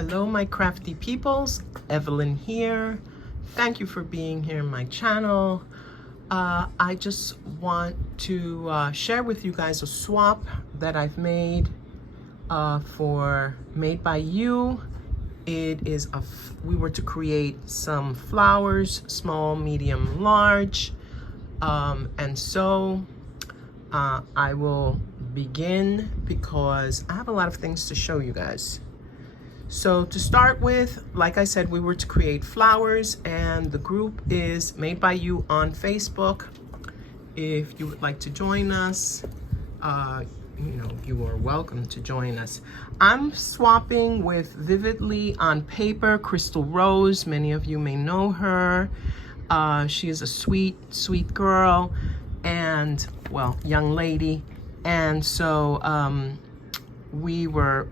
Hello, my crafty peoples. Evelyn here. Thank you for being here in my channel. I just want to share with you guys a swap that I've made for Made by You. It is we were to create some flowers, small, medium, large. And so I will begin because I have a lot of things to show you guys. So to start with, like I said, we were to create flowers, and the group is Made by You on Facebook. If you would like to join us, you are welcome to join us. I'm swapping with Vividly on Paper, Krystal Rose. Many of you may know her. She is a sweet, sweet girl and, well, young lady. And so we were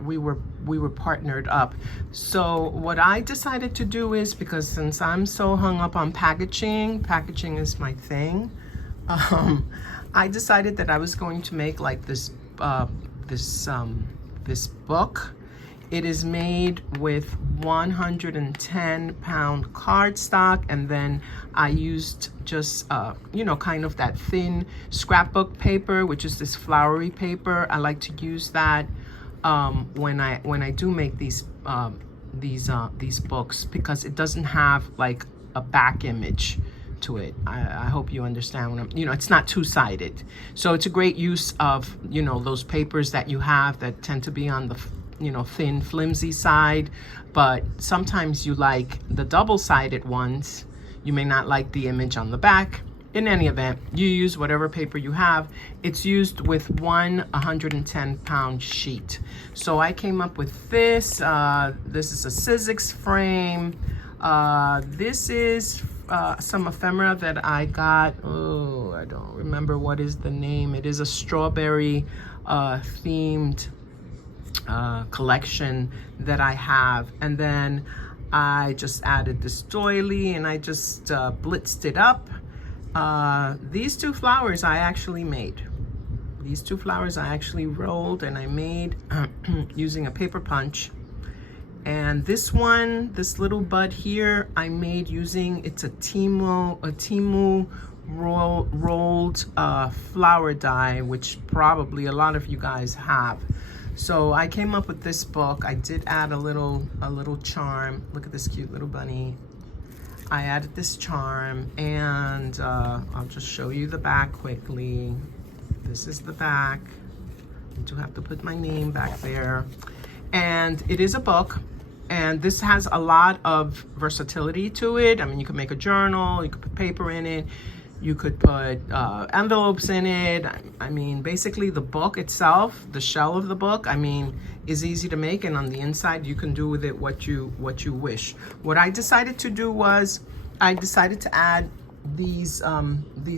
partnered up. So what I decided to do is, because since I'm so hung up on packaging is my thing, I decided that I was going to make like this this book. It is made with 110-pound cardstock, and then I used just kind of that thin scrapbook paper, which is this flowery paper. I like to use that when I do make these books, because it doesn't have like a back image to it. I hope you understand what it's not two-sided. So it's a great use of, those papers that you have that tend to be on the thin, flimsy side, but sometimes you like the double-sided ones. You may not like the image on the back. In any event, you use whatever paper you have. It's used with one 110-pound sheet. So I came up with this. This is a Sizzix frame. This is some ephemera that I got. Oh, I don't remember what is the name. It is a strawberry themed collection that I have. And then I just added this doily, and I just blitzed it up. These two flowers I actually made. These two flowers I actually rolled and I made using a paper punch. And this one, this little bud here, I made using, it's a Timu rolled flower die, which probably a lot of you guys have. So I came up with this book. I did add a little charm. Look at this cute little bunny. I added this charm, and I'll just show you the back quickly. This is the back. I do have to put my name back there. And it is a book, and this has a lot of versatility to it. I mean, you could make a journal, you could put paper in it, you could put envelopes in it. I mean, basically the book itself, the shell of the book, is easy to make, and on the inside you can do with it what you wish. What I decided to do was I decided to add these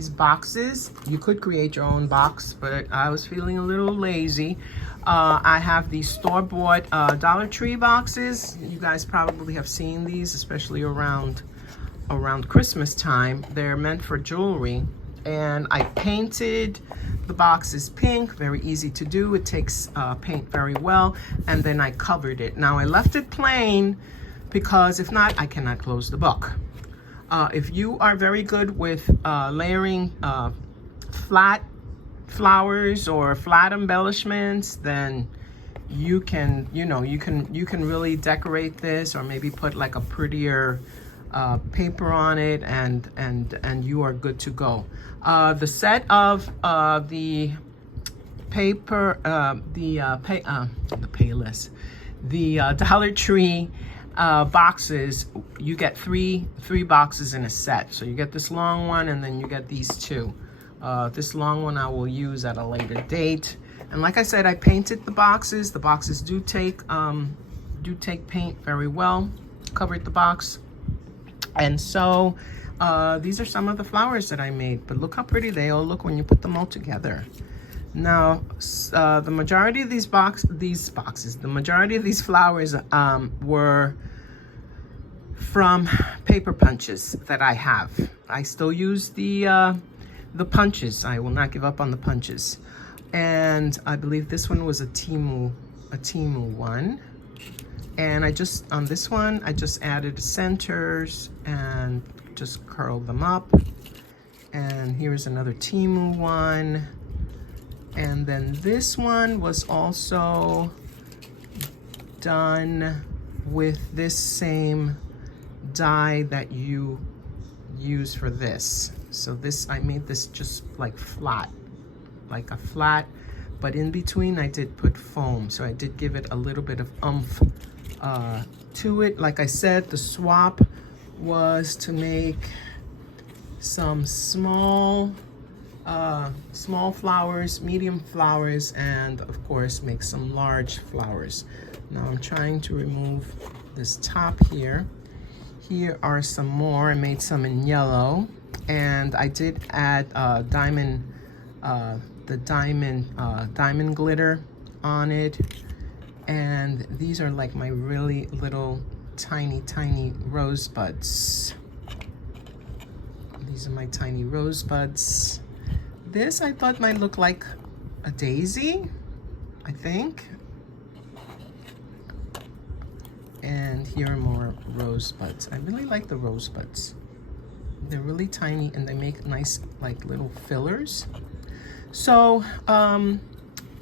boxes. You could create your own box, but I was feeling a little lazy. I have these store-bought Dollar Tree boxes. You guys probably have seen these, especially around Christmas time. They're meant for jewelry, and I painted the boxes pink. Very easy to do. It takes paint very well. And then I covered it. Now I left it plain because if not, I cannot close the book. If you are very good with layering flat flowers or flat embellishments, then you can really decorate this, or maybe put like a prettier paper on it, and you are good to go. The set of the paper, the Dollar Tree boxes, you get three boxes in a set. So you get this long one, and then you get these two. This long one I will use at a later date. And like I said, I painted the boxes. The boxes do take paint very well. Covered the box. And so these are some of the flowers that I made, but look how pretty they all look when you put them all together. Now, the majority of the majority of these flowers were from paper punches that I have. I still use the punches. I will not give up on the punches. And I believe this one was a Timu one. And I just, on this one, I just added centers and just curled them up. And here's another Temu one. And then this one was also done with this same die that you use for this. So this, I made this just like flat, like a flat, but in between I did put foam. So I did give it a little bit of oomph to it. Like I said, the swap was to make some small flowers, medium flowers, and of course make some large flowers. Now I'm trying to remove this top here. Here are some more. I made some in yellow, and I did add diamond glitter on it. And these are like my really little tiny rosebuds. These are my tiny rosebuds. This I thought might look like a daisy, I think. And here are more rosebuds. I really like the rosebuds. They're really tiny and they make nice like little fillers. So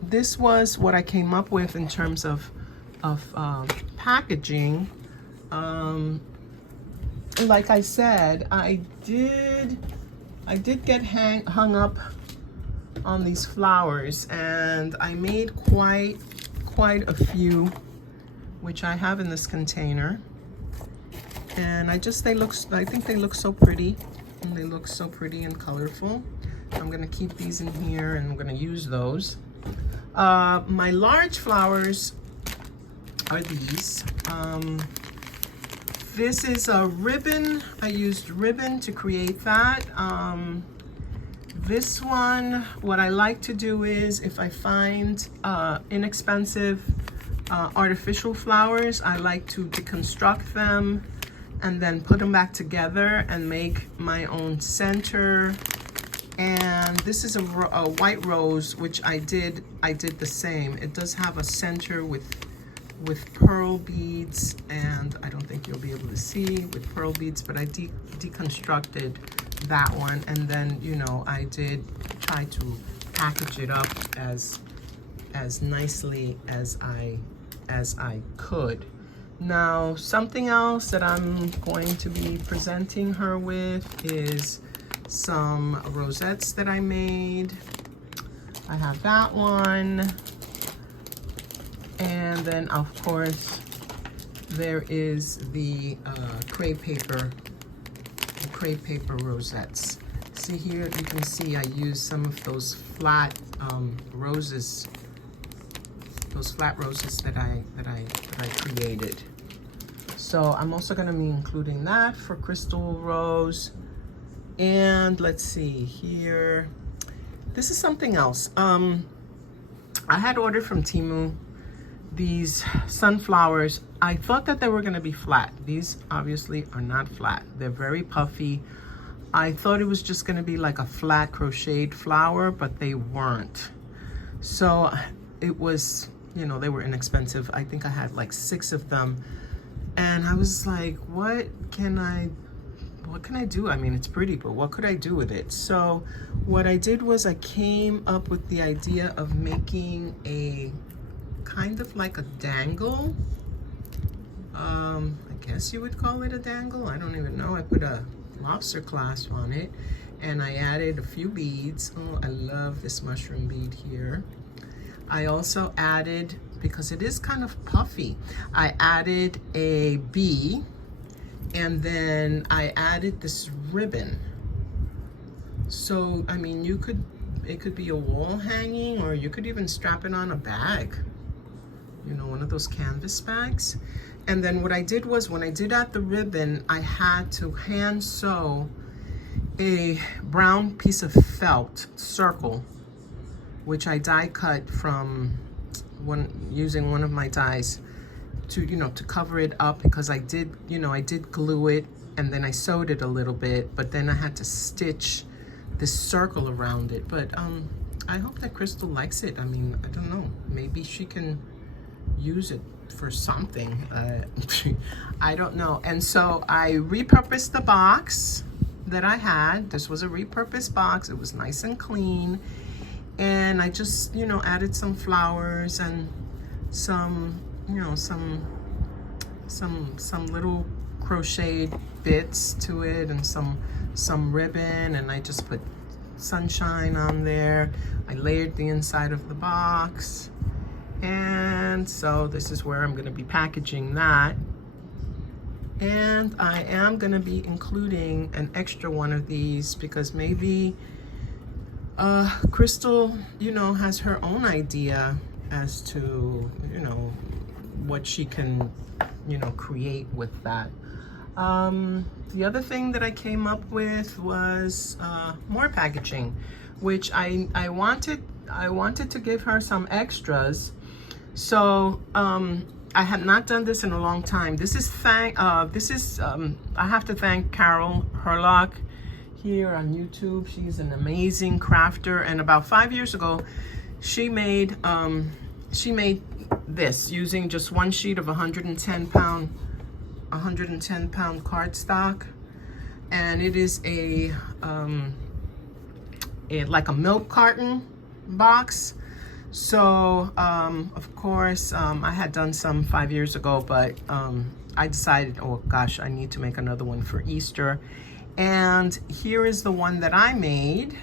this was what I came up with in terms of packaging. Like I said, I did get hung up on these flowers, and I made quite a few, which I have in this container. And I think they look so pretty, and they look so pretty and colorful. I'm gonna keep these in here and I'm gonna use those. My large flowers are these. This is a ribbon. I used ribbon to create that. This one, what I like to do is if I find inexpensive artificial flowers, I like to deconstruct them and then put them back together and make my own center. And this is a white rose, which I did the same. It does have a center with pearl beads, and I don't think you'll be able to see with pearl beads, but I deconstructed that one, and then, you know, I did try to package it up as nicely as I could. Now, something else that I'm going to be presenting her with is some rosettes that I made. I have that one. And then, of course, there is the crepe paper rosettes. See here, you can see I used some of those flat roses, that I created. So I'm also going to be including that for Krystal Rose. And let's see here. This is something else. I had ordered from Temu these sunflowers. I thought that they were going to be flat. These obviously are not flat. They're very puffy. I thought it was just going to be like a flat crocheted flower, but they weren't. So it was, you know, they were inexpensive. I think I had like 6 of them. And I was like, what can I do? I mean, it's pretty, but what could I do with it? So what I did was I came up with the idea of making a kind of like a dangle. I guess you would call it a dangle. I don't even know. I put a lobster clasp on it, and I added a few beads. Oh, I love this mushroom bead here. I also added, because it is kind of puffy, I added a bee, and then I added this ribbon. So, I mean, it could be a wall hanging, or you could even strap it on a bag. You know, one of those canvas bags. And then what I did was, when I did add the ribbon, I had to hand sew a brown piece of felt circle, which I die cut from using one of my dies to, you know, to cover it up, because I did glue it, and then I sewed it a little bit, but then I had to stitch this circle around it. But I hope that Krystal likes it. I mean, I don't know, maybe she can use it for something. I don't know. And so I repurposed the box that I had. This was a repurposed box. It was nice and clean. And I just, you know, added some flowers and some, you know, some little crocheted bits to it, and some ribbon, and I just put sunshine on there. I layered the inside of the box. And so this is where I'm going to be packaging that. And I am going to be including an extra one of these because maybe Krystal, you know, has her own idea as to, you know, what she can, you know, create with that. The other thing that I came up with was more packaging, which I wanted to give her some extras. So I had not done this in a long time. This is I have to thank Carol Herlock here on YouTube. She's an amazing crafter, and about 5 years ago, she made this using just one sheet of 110 pound cardstock, and it is like a milk carton box. So of course I had done some 5 years ago, but I decided, oh gosh, I need to make another one for Easter. And here is the one that I made,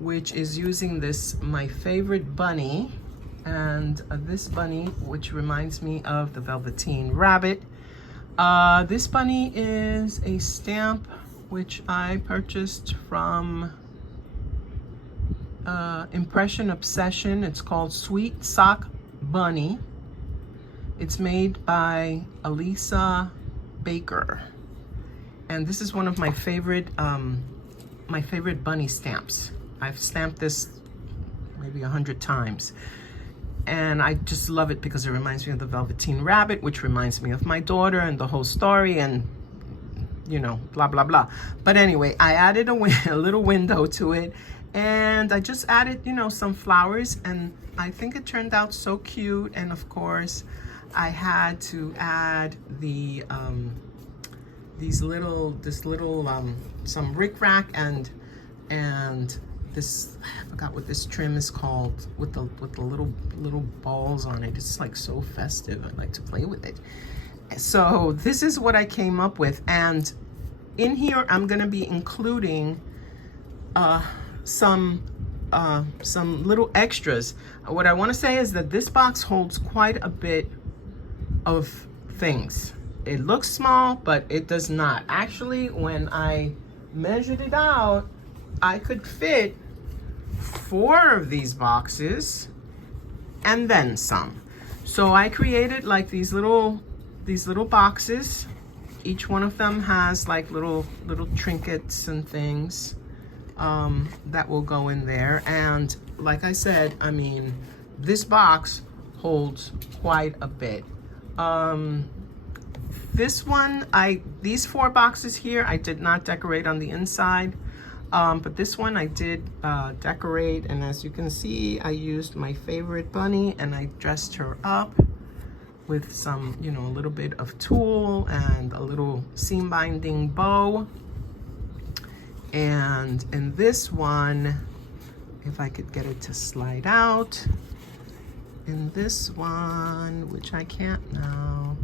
which is using this, my favorite bunny, and this bunny, which reminds me of the Velveteen Rabbit. This bunny is a stamp which I purchased from Impression Obsession. It's called Sweet Sock Bunny. It's made by Elisa Baker, and this is one of my favorite bunny stamps. I've stamped this maybe 100 times, and I just love it because it reminds me of the Velveteen Rabbit, which reminds me of my daughter and the whole story, and you know, blah blah blah. But anyway, I added a little window to it, and I just added, you know, some flowers, and I think it turned out so cute. And of course, I had to add the some rickrack and this, I forgot what this trim is called, with the little balls on it. It's like so festive. I like to play with it. So this is what I came up with, and in here I'm gonna be including some little extras. What I want to say is that this box holds quite a bit of things. It looks small, but it does not. Actually, when I measured it out, I could fit 4 of these boxes and then some. So I created like these little boxes. Each one of them has like little trinkets and things that will go in there. And like I said, I mean, this box holds quite a bit. This one, these 4 boxes here, I did not decorate on the inside, but this one I did decorate, and as you can see, I used my favorite bunny and I dressed her up with some, you know, a little bit of tulle and a little seam binding bow. And in this one, if I could get it to slide out, in this one, which I can't now,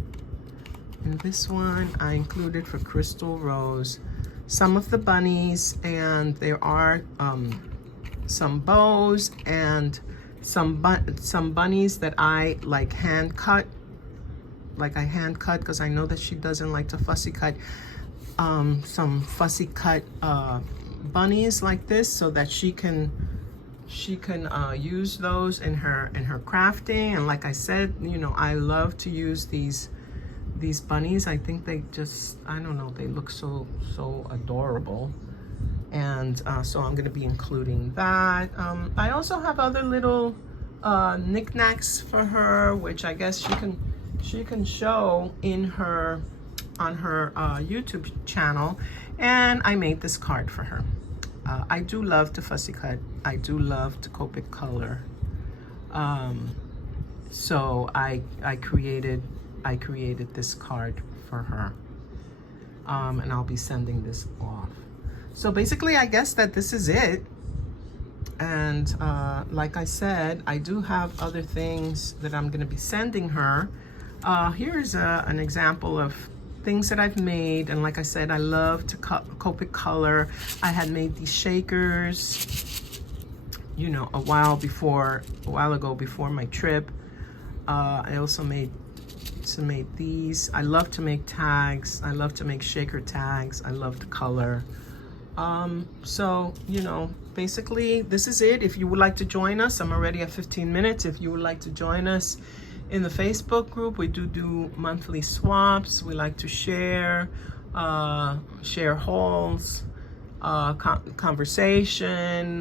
in this one, I included for Krystal Rose some of the bunnies, and there are some bows and some bunnies that I like hand cut. Like I hand cut because I know that she doesn't like to fussy cut. Some fussy cut bunnies like this, so that she can use those in her crafting. And like I said, you know, I love to use these bunnies. I think they just, I don't know, they look so adorable. And so I'm going to be including that. I also have other little knickknacks for her, which I guess she can show in her on her YouTube channel. And I made this card for her. I do love to fussy cut. I do love to Copic color. So I created this card for her, and I'll be sending this off. So basically, I guess that this is it. And like I said, I do have other things that I'm going to be sending her. Here's an example of things that I've made. And like I said, I love to Copic color. I had made these shakers, you know, a while ago before my trip. I also made these. I love to make tags. I love to make shaker tags. I love to color. So, you know, basically this is it. If you would like to join us, I'm already at 15 minutes. If you would like to join us in the Facebook group, we do monthly swaps. We like to share hauls, conversation,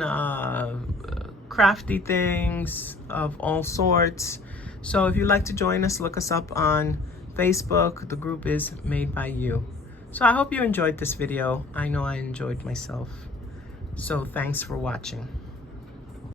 crafty things of all sorts. So if you'd like to join us, look us up on Facebook. The group is Made by You. So I hope you enjoyed this video. I know I enjoyed myself. So thanks for watching.